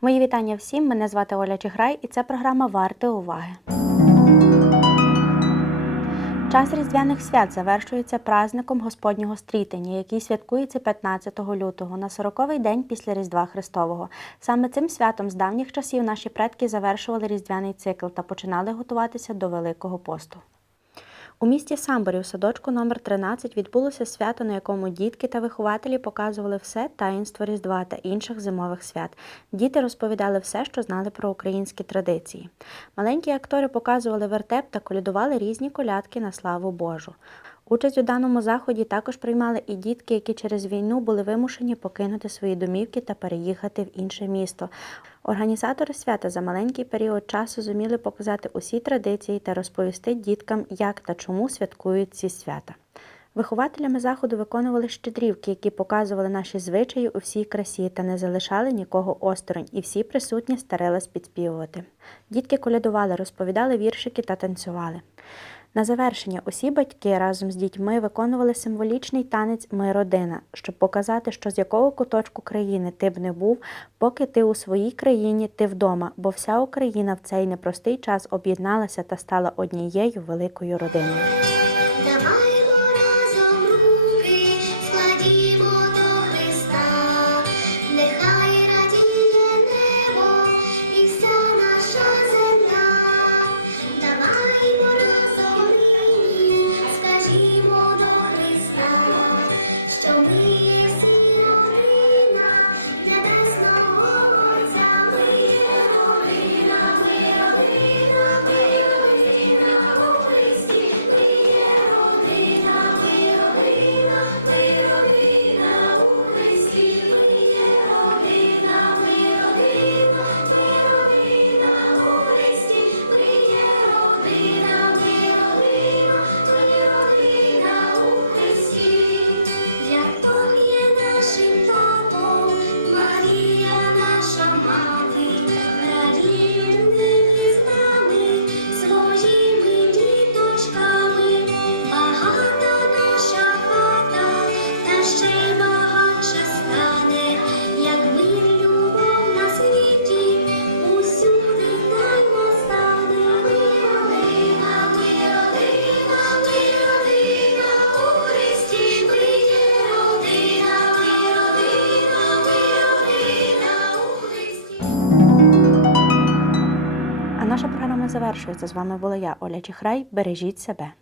Мої вітання всім. Мене звати Оля Чиграй, і це програма Варти уваги. Час різдвяних свят завершується праздником Господнього стрітення, який святкується 15 лютого на 40-й день після Різдва Христового. Саме цим святом з давніх часів наші предки завершували різдвяний цикл та починали готуватися до Великого посту. У місті Самборі у садочку номер 13 відбулося свято, на якому дітки та вихователі показували все таїнство Різдва та інших зимових свят. Діти розповідали все, що знали про українські традиції. Маленькі актори показували вертеп та колядували різні колядки на славу Божу. Участь у даному заході також приймали і дітки, які через війну були вимушені покинути свої домівки та переїхати в інше місто. Організатори свята за маленький період часу зуміли показати усі традиції та розповісти діткам, як та чому святкують ці свята. Вихователями заходу виконували щедрівки, які показували наші звичаї у всій красі та не залишали нікого осторонь, і всі присутні старались підспівувати. Дітки колядували, розповідали віршики та танцювали. На завершення усі батьки разом з дітьми виконували символічний танець Ми родина, щоб показати, що з якого куточку країни ти б не був, поки ти у своїй країні, ти вдома, бо вся Україна в цей непростий час об'єдналася та стала однією великою родиною. Завершується. З вами була я, Оля Чіхрай. Бережіть себе.